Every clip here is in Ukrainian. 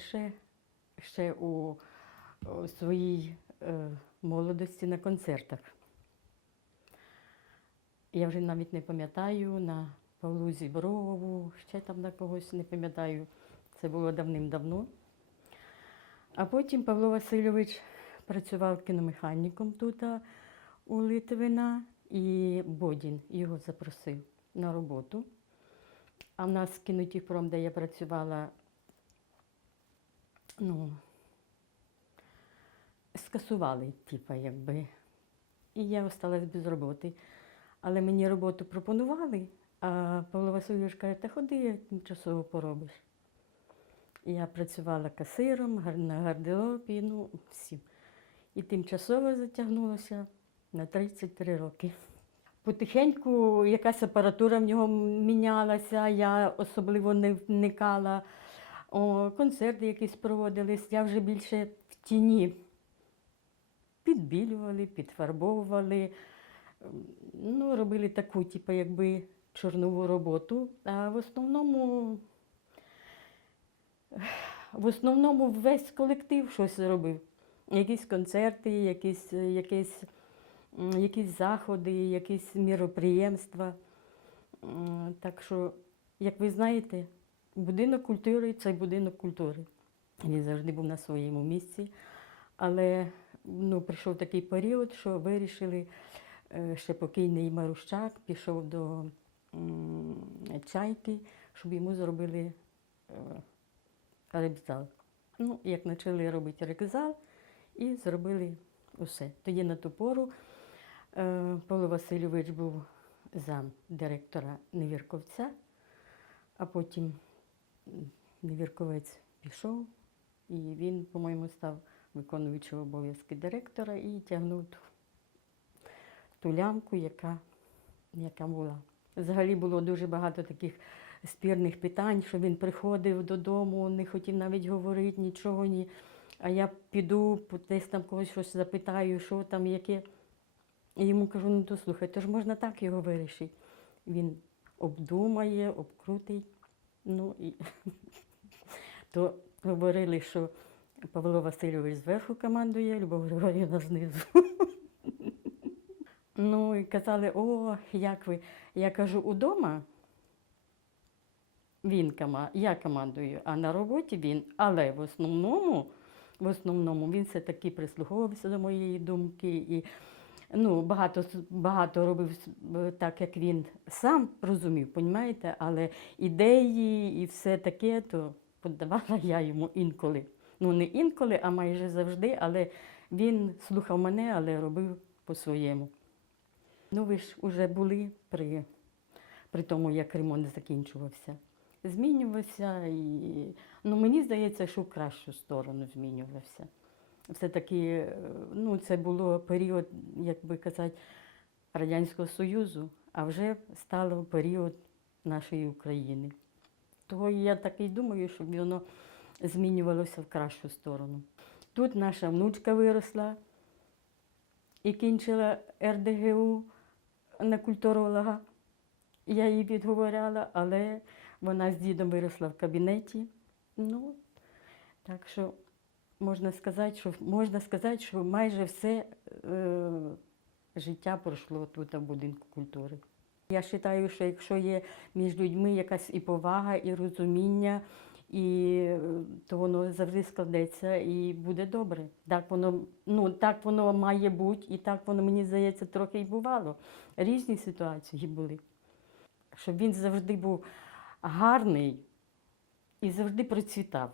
вперше ще у, у своїй е, молодості на концертах. Я вже навіть не пам'ятаю на Павлу Зіброву, ще там на когось не пам'ятаю. Це було давним-давно. А потім Павло Васильович працював кіномеханіком тут у Литвина, і Бодін його запросив на роботу. А в нас кінотіхпром, де я працювала, ну, скасували, типа, якби. І я осталась без роботи. Але мені роботу пропонували, а Павло Васильович каже, та ходи, тимчасово поробиш. Я працювала касиром на гардеробі, ну, всім. І тимчасово затягнулося на 33 роки. Потихеньку якась апаратура в нього мінялася, я особливо не вникала. О, концерти якісь проводились, я вже більше в тіні підбілювали, підфарбовували. Ну, робили таку, типу, якби чорнову роботу. А в основному, в основному весь колектив щось робив. Якісь концерти, якісь, якісь, якісь заходи, якісь міроприємства. Так що, як ви знаєте, будинок культури це будинок культури. Він завжди був на своєму місці. Але ну, прийшов такий період, що вирішили, е, ще покійний Марущак пішов до чайки, щоб йому зробили е, рекзал. Ну, як почали робити рекзал, і зробили усе. Тоді на ту пору е, Павло Васильович був зам директора Невірковця, а потім Невірковець пішов, і він, по-моєму, став виконуючим обов'язки директора і тягнув ту, лямку, яка, яка була. Взагалі було дуже багато таких спірних питань, що він приходив додому, не хотів навіть говорити нічого, ні. А я піду, десь там когось щось запитаю, що там, яке. І йому кажу, ну то слухай, то ж можна так його вирішити. Він обдумає, обкрутить. Ну і то говорили, що Павло Васильович зверху командує, Любов Григорівна знизу. Ну і казали, о, як ви. Я кажу, удома він кома, я командую, а на роботі він. Але в основному, в основному він все-таки прислуховувався до моєї думки і ну, багато, багато робив е, так, як він сам розумів, понімаєте? але ідеї і все таке, то подавала я йому інколи. Ну, не інколи, а майже завжди, але він слухав мене, але робив по-своєму. Ну, ви ж вже були при, при тому, як ремонт закінчувався. Змінювався і ну, мені здається, що в кращу сторону змінювався. Все-таки ну, це було період, як би казати, Радянського Союзу, а вже стало період нашої України. Того я так і думаю, щоб воно змінювалося в кращу сторону. Тут наша внучка виросла і кінчила РДГУ на культуролога. Я її відговоряла, але вона з дідом виросла в кабінеті. Ну, так що можна сказати, що можна сказати, що майже все е, життя пройшло тут в будинку культури. Я вважаю, що якщо є між людьми якась і повага, і розуміння, і е, то воно завжди складеться і буде добре. Так воно, ну, так воно має бути, і так воно, мені здається, трохи і бувало. Різні ситуації були. Щоб він завжди був гарний і завжди процвітав.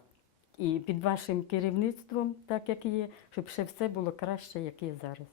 І під вашим керівництвом, так як є, щоб ще все було краще, як є зараз.